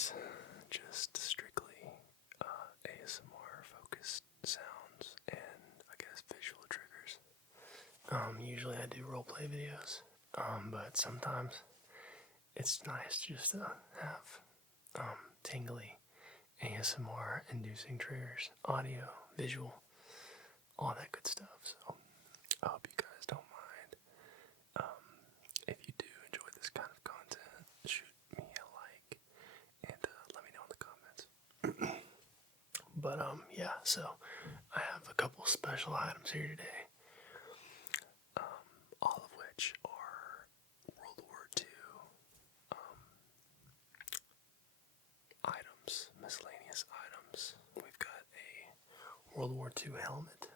is just strictly ASMR focused sounds and I guess visual triggers. Usually I do roleplay videos, but sometimes it's nice just to have tingly ASMR inducing triggers, audio, visual, all that good stuff. So I hope you guys don't mind. If you do enjoy this kind of content, shoot me a like and let me know in the comments. But yeah, so I have a couple special items here today, all of which are World War II items, miscellaneous items. We've got a World War II helmet.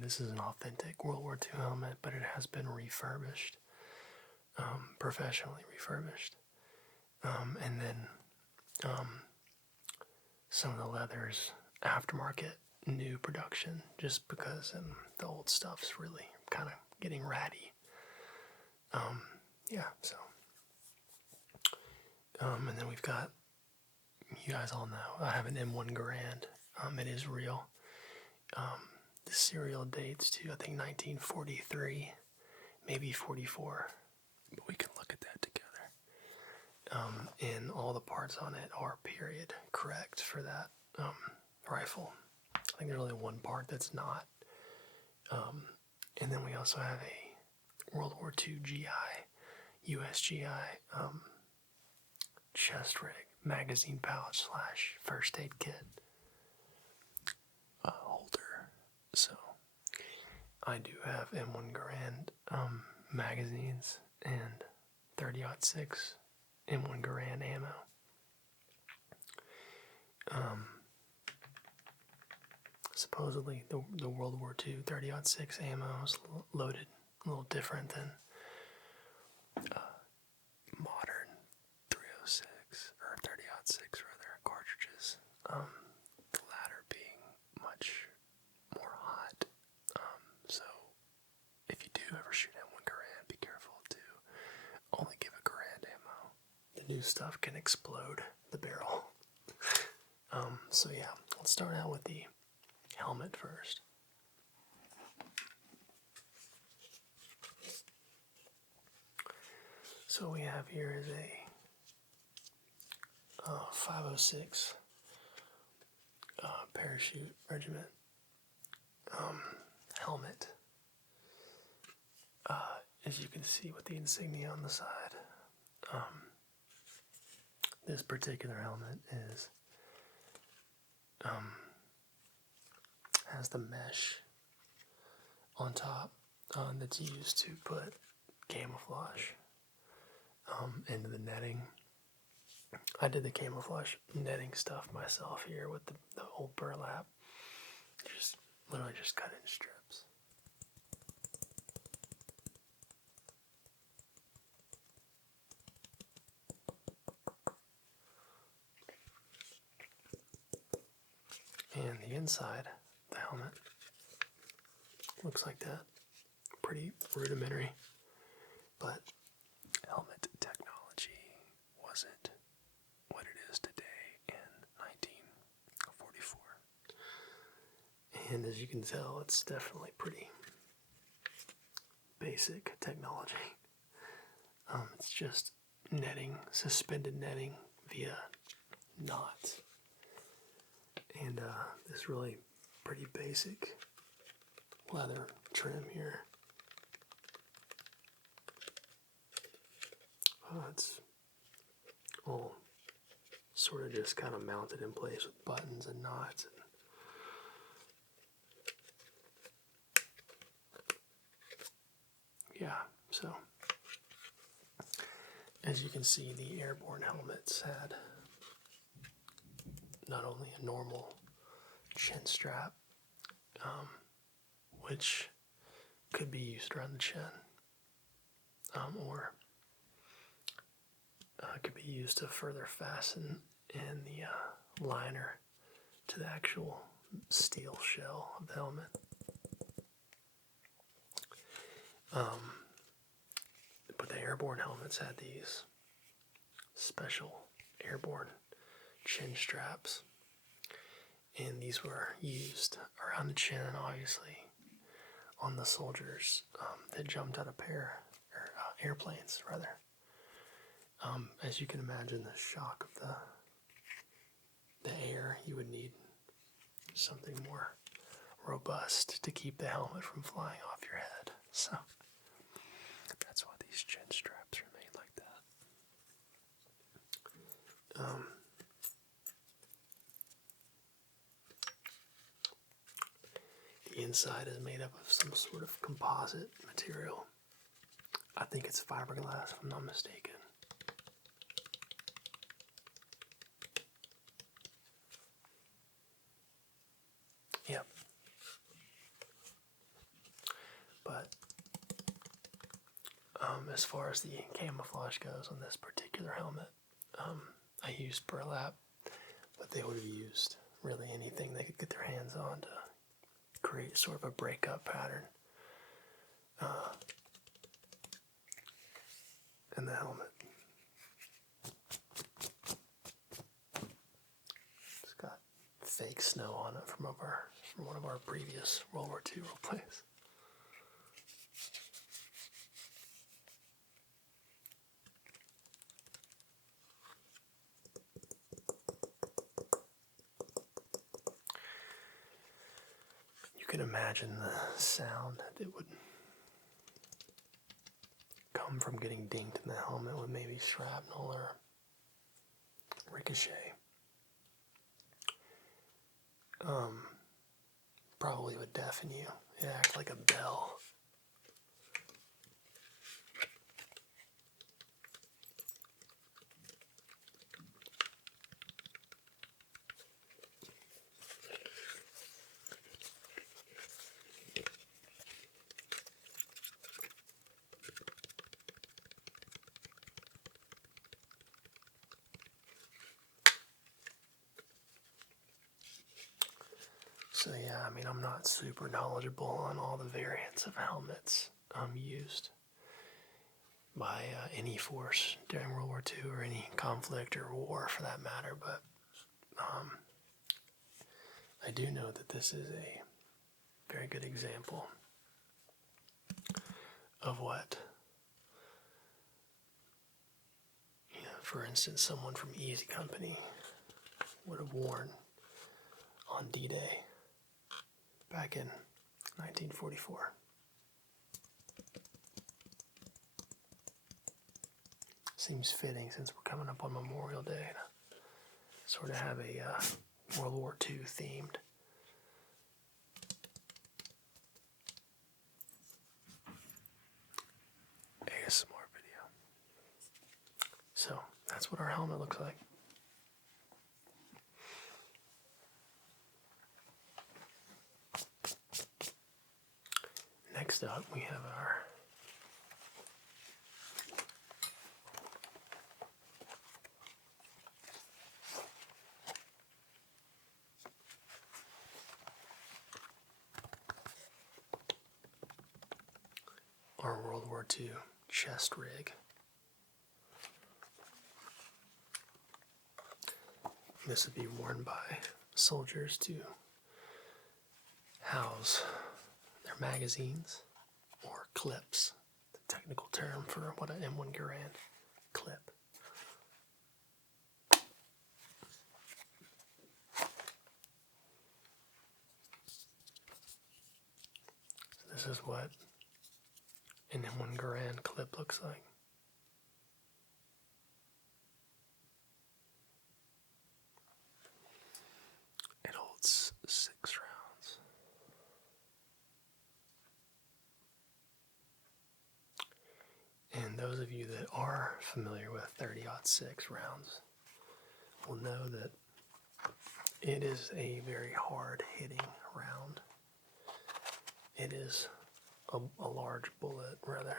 This is an authentic World War II helmet, but it has been refurbished, professionally refurbished. And then some of the leather's aftermarket new production, just because the old stuff's really kind of getting ratty. Yeah, so. And then we've got, you guys all know, I have an M1 Garand. It is real. The serial dates to, I think, 1943, maybe 44, but we can look at that together. And all the parts on it are period correct for that rifle. I think there's only one part that's not. And then we also have a World War II GI, US GI chest rig, magazine pouch / first aid kit holder. So I do have M1 Garand magazines and 30-06 M1 Garand ammo. Supposedly the World War II 30-06 ammo is loaded a little different than modern 306 or 30-06 rather cartridges. The latter being much more hot. So if you do ever shoot M1 Garand, be careful to only give a Garand ammo. The new stuff can explode the barrel. So yeah, let's start out with the helmet first. So we have here is a 506 parachute regiment helmet. As you can see with the insignia on the side, this particular helmet is has the mesh on top that's used to put camouflage into the netting. I did the camouflage netting stuff myself here with the old burlap. Literally just cut in strips. And the inside, the helmet, looks like that. Pretty rudimentary, but helmet technology wasn't what it is today in 1944. And as you can tell, it's definitely pretty basic technology. It's just netting, suspended netting via knots. And this really pretty basic leather trim here. It's all sort of just kind of mounted in place with buttons and knots. Yeah, so as you can see, the airborne helmets had not only a normal chin strap, which could be used around the chin, or could be used to further fasten in the liner to the actual steel shell of the helmet. But the airborne helmets had these special airborne chin straps, and these were used around the chin, obviously, on the soldiers that jumped out of airplanes, rather. As you can imagine, the shock of the air, you would need something more robust to keep the helmet from flying off your head. So that's why these chin straps are made like that. The inside is made up of some sort of composite material. I think it's fiberglass, if I'm not mistaken. Yep. But as far as the camouflage goes on this particular helmet, I used burlap, but they would have used really anything they could get their hands on to create sort of a breakup pattern in the helmet. It's got fake snow on it from one of our previous World War II role plays. You can imagine the sound that would come from getting dinged in the helmet with maybe shrapnel or ricochet. Probably would deafen you. It acts like a bell. So yeah, I mean, I'm not super knowledgeable on all the variants of helmets used by any force during World War II or any conflict or war for that matter, but I do know that this is a very good example of what, for instance, someone from Easy Company would have worn on D-Day back in 1944. Seems fitting since we're coming up on Memorial Day to sort of have a World War II themed ASMR video. So that's what our helmet looks like. Next up, we have our World War II chest rig. This would be worn by soldiers to house their magazines or clips, the technical term for what an M1 Garand clip. So this is what an M1 Garand clip looks like. It holds 6 rounds. And those of you that are familiar with 30-06 rounds will know that it is a very hard-hitting round. It is a large bullet, rather,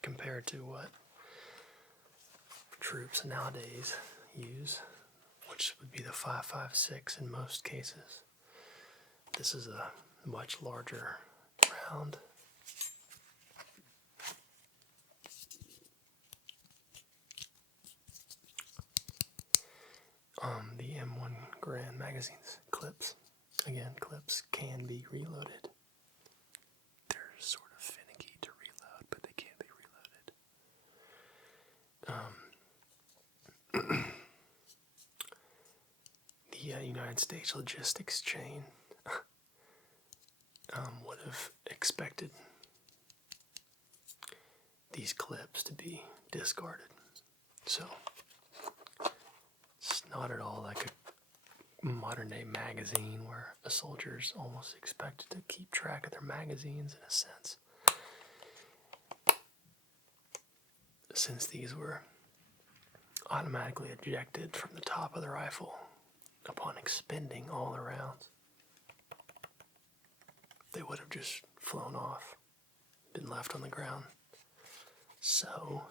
compared to what troops nowadays use, which would be the 5.56 in most cases. This is a much larger round. The M1 Garand magazine's clips. Again, clips can be reloaded. They're sort of finicky to reload, but they can be reloaded. The United States logistics chain would have expected these clips to be discarded. So it's not at all like a modern day magazine where a soldier's almost expected to keep track of their magazines in a sense. Since these were automatically ejected from the top of the rifle upon expending all the rounds, they would have just flown off, been left on the ground. So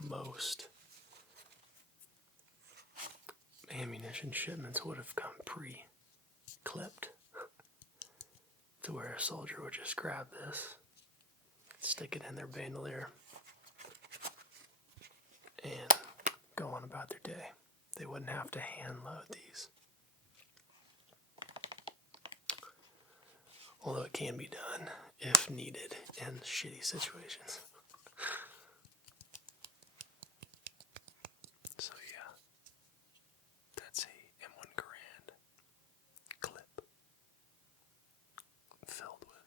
most ammunition shipments would have come pre-clipped to where a soldier would just grab this, stick it in their bandolier, and go on about their day. They wouldn't have to hand load these. Although it can be done if needed in shitty situations. So yeah, that's a M1 Garand clip filled with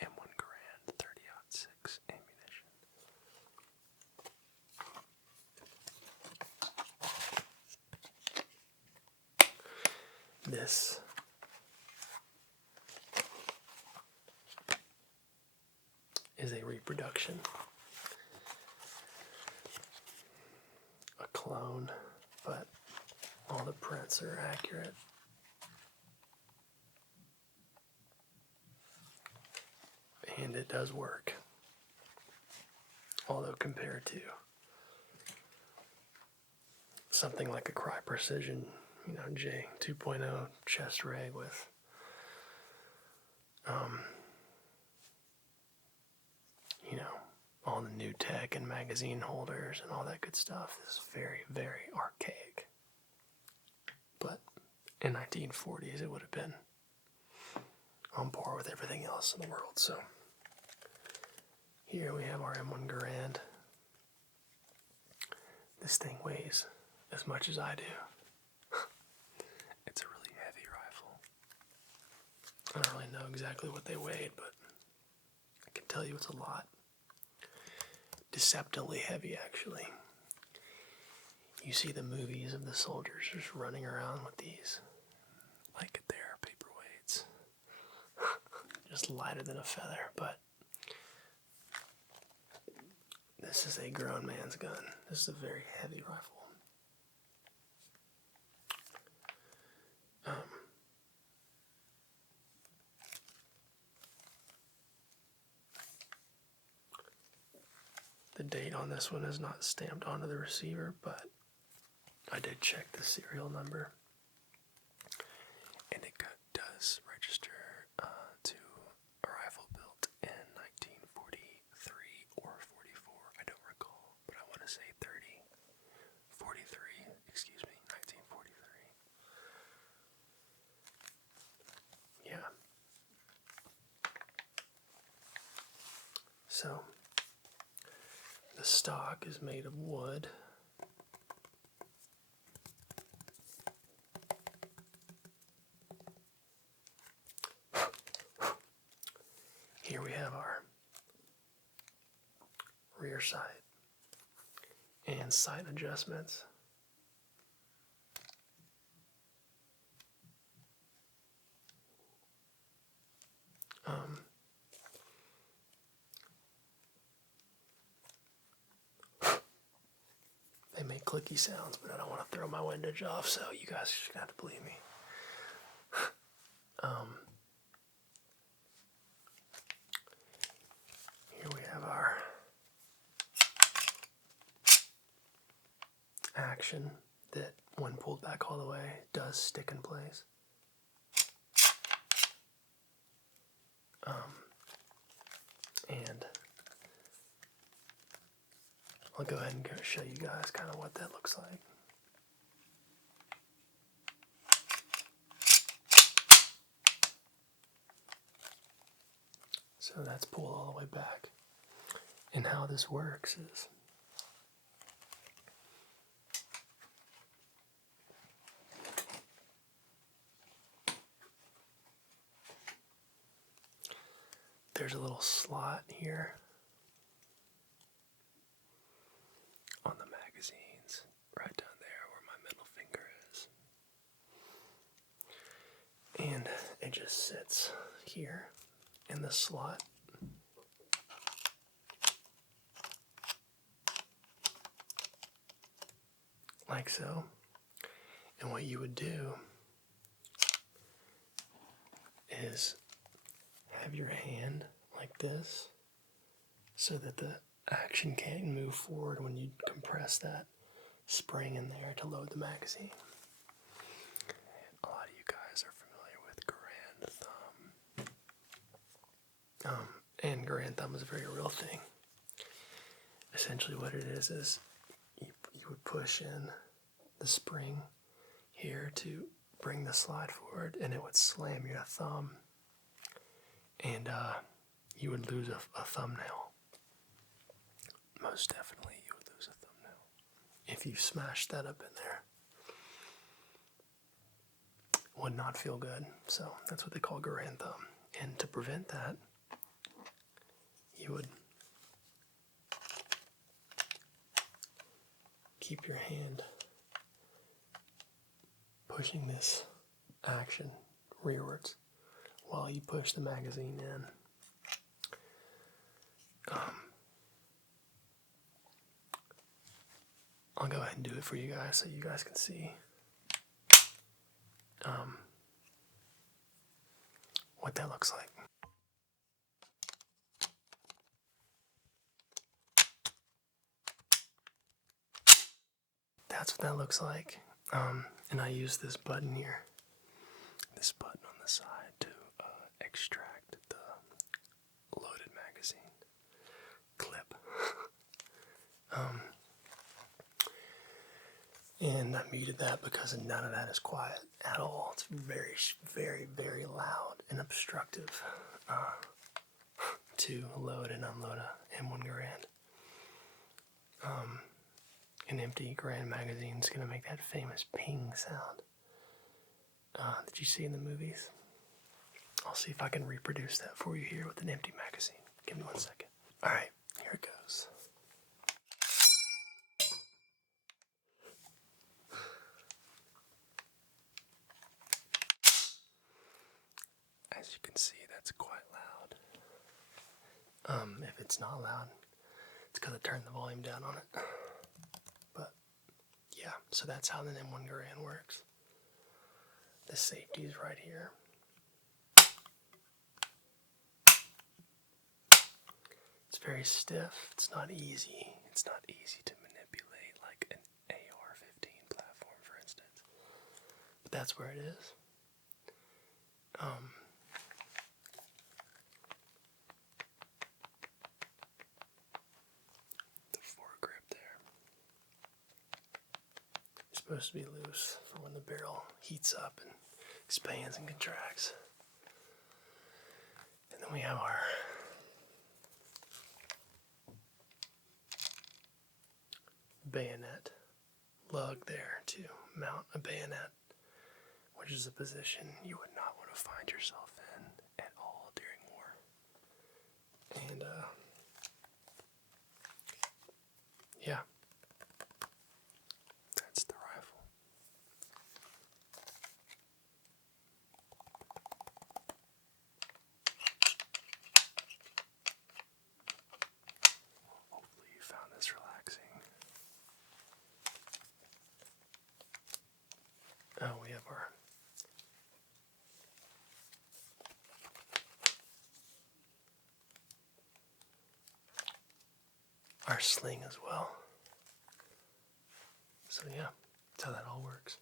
M1 Garand 30-06 ammunition. This is a reproduction, a clone, but all the prints are accurate. And it does work. Although compared to something like a Cry Precision, J 2.0 chest rig with all the new tech and magazine holders and all that good stuff is very, very archaic. But in 1940s, it would have been on par with everything else in the world. So here we have our M1 Garand. This thing weighs as much as I do. It's a really heavy rifle. I don't really know exactly what they weighed, but I can tell you it's a lot. Deceptively heavy, actually. You see the movies of the soldiers just running around with these like they're paperweights. Just lighter than a feather, but this is a grown man's gun. This is a very heavy rifle. The date on this one is not stamped onto the receiver, but I did check the serial number, and it does register to a rifle built in 1943 or 44. I don't recall, but I want to say 1943. Yeah. So the stock is made of wood. Here we have our rear sight and sight adjustments. They make clicky sounds, but I don't want to throw my windage off, so you guys just have to believe me. Here we have our action that, when pulled back all the way, does stick in place. And I'll go ahead and show you guys kind of what that looks like. So that's pulled all the way back. And how this works is there's a little slot here on the magazines, right down there where my middle finger is. And it just sits here in the slot. Like so. And what you would do is have your hand like this so that the action can't move forward when you compress that spring in there to load the magazine. A lot of you guys are familiar with Garand thumb. And Garand thumb is a very real thing. Essentially what it is you would push in the spring here to bring the slide forward, and it would slam your thumb, and you would lose a thumbnail. Most definitely you would lose a thumbnail if you smashed that up in there. Would not feel good. So that's what they call Garand thumb. And to prevent that, you would keep your hand pushing this action rearwards while you push the magazine in. I'll go ahead and do it for you guys so you guys can see what that looks like. That's what that looks like. And I use this button here, this button on the side to extract the loaded magazine clip. And I muted that because none of that is quiet at all. It's very, very, very loud and obstructive to load and unload a M1 Garand. An empty Garand magazine is going to make that famous ping sound that you see in the movies. I'll see if I can reproduce that for you here with an empty magazine. Give me 1 second. Alright, here it goes. As you can see, that's quite loud. If it's not loud, it's because I turned the volume down on it. But yeah, so that's how the M1 Garand works. The safety is right here. It's very stiff. It's not easy. It's not easy to manipulate like an AR-15 platform, for instance. But that's where it is. The foregrip there is supposed to be loose for when the barrel heats up and expands and contracts. And then we have our bayonet lug there to mount a bayonet, which is a position you would not want to find yourself in at all during war. And yeah, that's the rifle. Hopefully you found this relaxing. We have our sling as well. So yeah, that's how that all works.